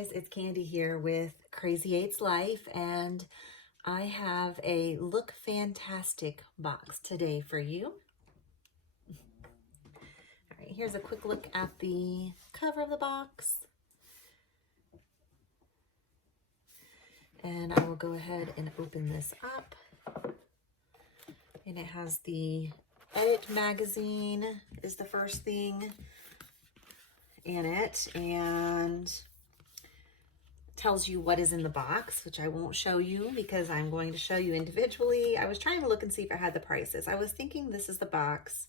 guys, it's Candy here with Crazy Eight's Life, and I have a Look Fantastic box today for you. All right, here's a quick look at the cover of the box. And I will go ahead and open this up. And it has the Edit magazine is the first thing in it, and tells you what is in the box, which I won't show you because I'm going to show you individually. I was trying to look and see if I had the prices. I was thinking this is the box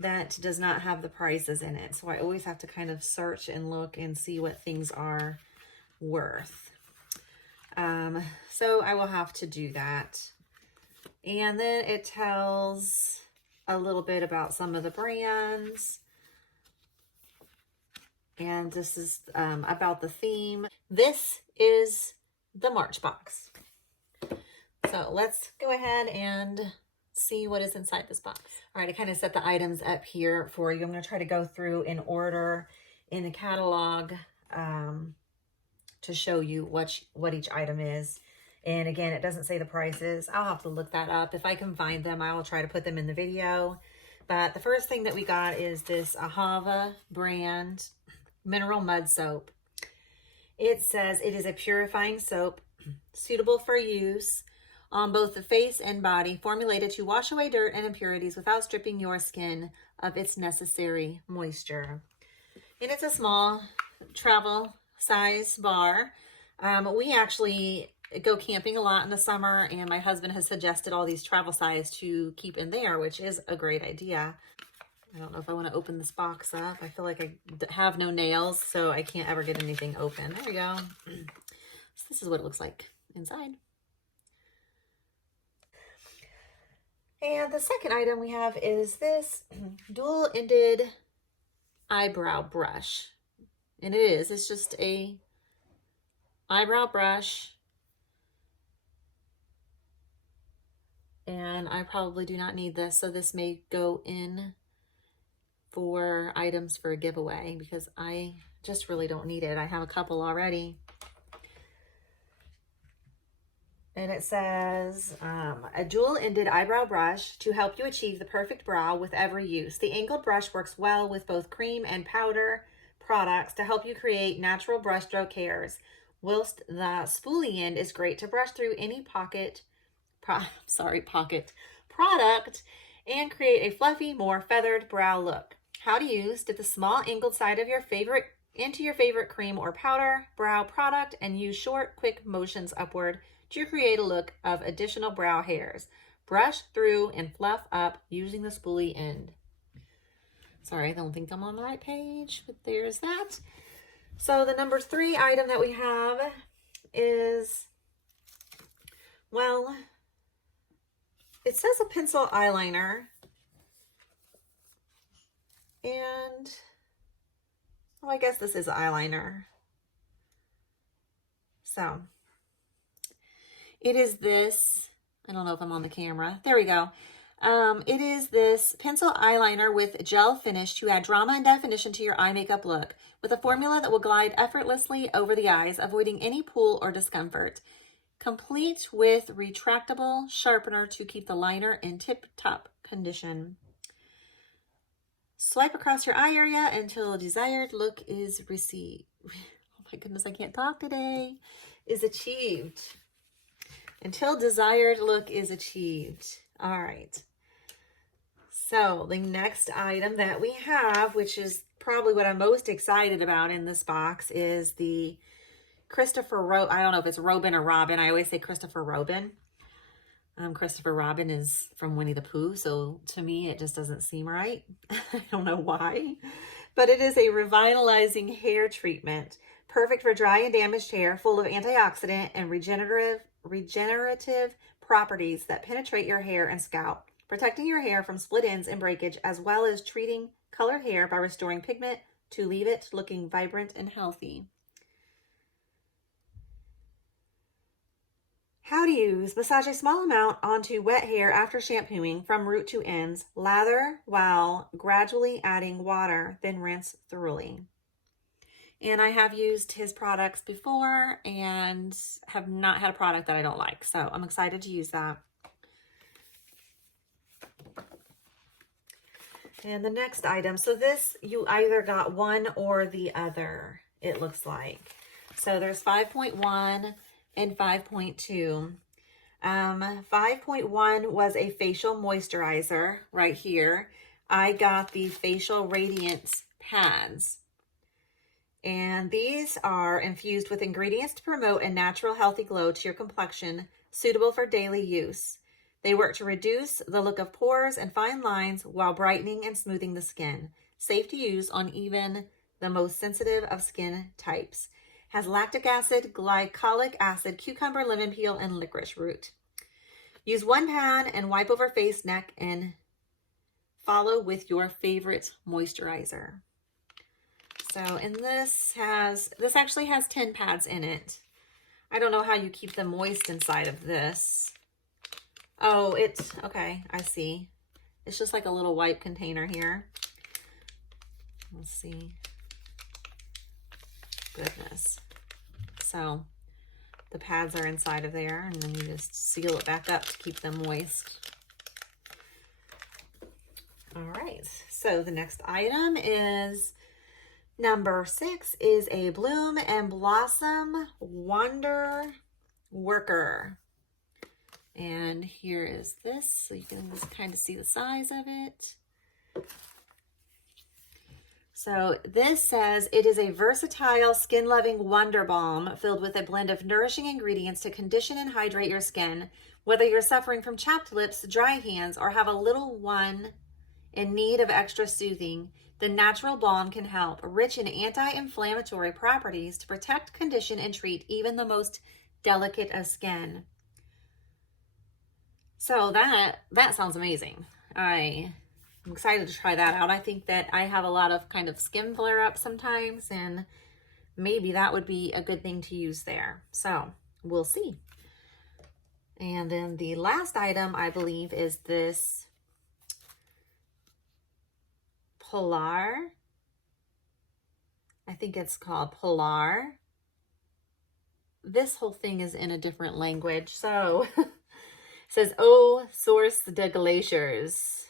that does not have the prices in it. So I always have to kind of search and look and see what things are worth. So I will have to do that. And then it tells a little bit about some of the brands. And this is about the theme. This is the March box. So let's go ahead and see what is inside this box. All right, I kind of set the items up here for you. I'm going to try to go through in order in the catalog to show you what each item is. And again, it doesn't say the prices. I'll have to look that up. If I can find them, I will try to put them in the video. But the first thing that we got is this Ahava brand mineral mud soap. It says it is a purifying soap suitable for use on both the face and body, formulated to wash away dirt and impurities without stripping your skin of its necessary moisture. And it's a small travel size bar. We actually go camping a lot in the summer, and my husband has suggested all these travel size to keep in there, which is a great idea. I don't know if I want to open this box up. I feel like I have no nails, so I can't ever get anything open. There we go. So this is what it looks like inside. And the second item we have is this dual-ended eyebrow brush. And it's just a eyebrow brush. And I probably do not need this, so this may go in for items for a giveaway because I just really don't need it. I have a couple already. And it says, a dual-ended eyebrow brush to help you achieve the perfect brow with every use. The angled brush works well with both cream and powder products to help you create natural brushstroke hairs, whilst the spoolie end is great to brush through any product and create a fluffy, more feathered brow look. How to use: dip the small angled side of your favorite cream or powder brow product and use short, quick motions upward to create a look of additional brow hairs. Brush through and fluff up using the spoolie end. Sorry, I don't think I'm on the right page, but there's that. So the number 3 item that we have is, well, it says a pencil eyeliner. And, well, I guess this is eyeliner. So, it is this, I don't know if I'm on the camera. There we go. It is this pencil eyeliner with gel finish to add drama and definition to your eye makeup look, with a formula that will glide effortlessly over the eyes, avoiding any pull or discomfort. Complete with retractable sharpener to keep the liner in tip-top condition. Swipe across your eye area until a desired look is received. Oh my goodness, I can't talk today. Is achieved. Until desired look is achieved. All right. So the next item that we have, which is probably what I'm most excited about in this box, is the I don't know if it's Robin or Robin. I always say Christopher Robin. Christopher Robin is from Winnie the Pooh, so to me it just doesn't seem right. I don't know why. But it is a revitalizing hair treatment, perfect for dry and damaged hair, full of antioxidant and regenerative properties that penetrate your hair and scalp, protecting your hair from split ends and breakage, as well as treating colored hair by restoring pigment to leave it looking vibrant and healthy. How to use: massage a small amount onto wet hair after shampooing from root to ends. Lather while gradually adding water, then rinse thoroughly. And I have used his products before and have not had a product that I don't like. So I'm excited to use that. And the next item, so this, you either got one or the other, it looks like. So there's 5.1 and 5.2. 5.1 was a facial moisturizer right here. I got the facial Radiance pads. And these are infused with ingredients to promote a natural, healthy glow to your complexion, suitable for daily use. They work to reduce the look of pores and fine lines while brightening and smoothing the skin. Safe to use on even the most sensitive of skin types. Has lactic acid, glycolic acid, cucumber, lemon peel, and licorice root. Use one pad and wipe over face, neck, and follow with your favorite moisturizer. So, and this actually has 10 pads in it. I don't know how you keep them moist inside of this. Oh, okay, I see. It's just like a little wipe container here. Let's see. Goodness. So the pads are inside of there, and then you just seal it back up to keep them moist. All right, so the next item is number 6 is a Bloom and Blossom Wonder Worker. And here is this, so you can just kind of see the size of it. So this says it is a versatile skin-loving wonder balm filled with a blend of nourishing ingredients to condition and hydrate your skin. Whether you're suffering from chapped lips, dry hands, or have a little one in need of extra soothing, the natural balm can help. Rich in anti-inflammatory properties to protect, condition, and treat even the most delicate of skin. So that sounds amazing. I'm excited to try that out. I think that I have a lot of kind of skin flare-ups sometimes, and maybe that would be a good thing to use there. So we'll see. And then the last item, I believe, is this Polar. I think it's called Polar. This whole thing is in a different language. So it says, "Oh, source de glaciers."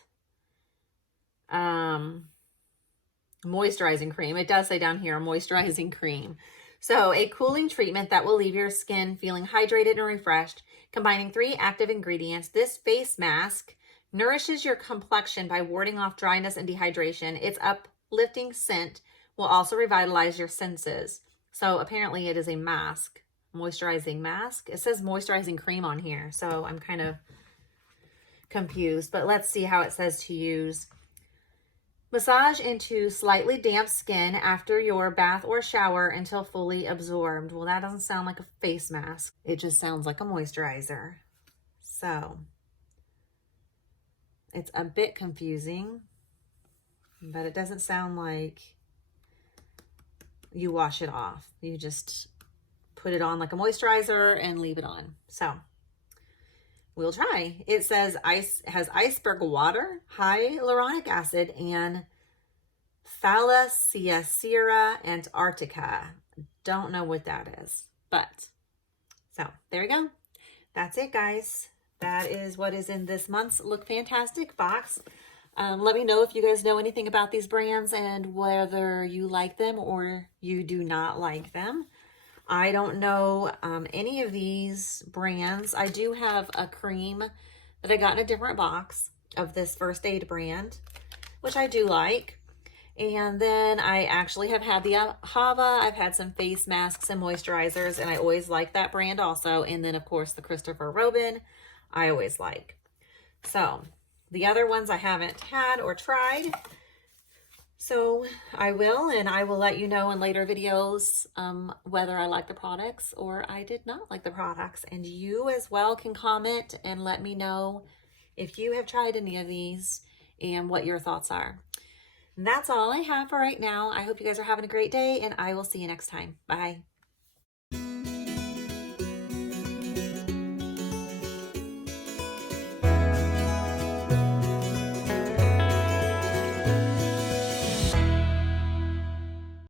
Moisturizing cream. It does say down here, moisturizing cream. So a cooling treatment that will leave your skin feeling hydrated and refreshed, combining 3 active ingredients. This face mask nourishes your complexion by warding off dryness and dehydration. Its uplifting scent will also revitalize your senses. So apparently it is a mask, moisturizing mask. It says moisturizing cream on here, so I'm kind of confused, but let's see how it says to use. Massage into slightly damp skin after your bath or shower until fully absorbed. Well, that doesn't sound like a face mask. It just sounds like a moisturizer. So it's a bit confusing, but it doesn't sound like you wash it off. You just put it on like a moisturizer and leave it on. So we'll try. It says has iceberg water, hyaluronic acid, and Thalassiacea antarctica. Don't know what that is, but so there we go. That's it, guys. That is what is in this month's Look Fantastic box. Let me know if you guys know anything about these brands and whether you like them or you do not like them. I don't know any of these brands. I do have a cream that I got in a different box of this First Aid brand, which I do like. And then I actually have had the Hava. I've had some face masks and moisturizers, and I always like that brand also. And then, of course, the Christopher Robin, I always like. So the other ones I haven't had or tried. So I will, and I will let you know in later videos whether I like the products or I did not like the products. And you as well can comment and let me know if you have tried any of these and what your thoughts are. And that's all I have for right now. I hope you guys are having a great day, and I will see you next time. Bye.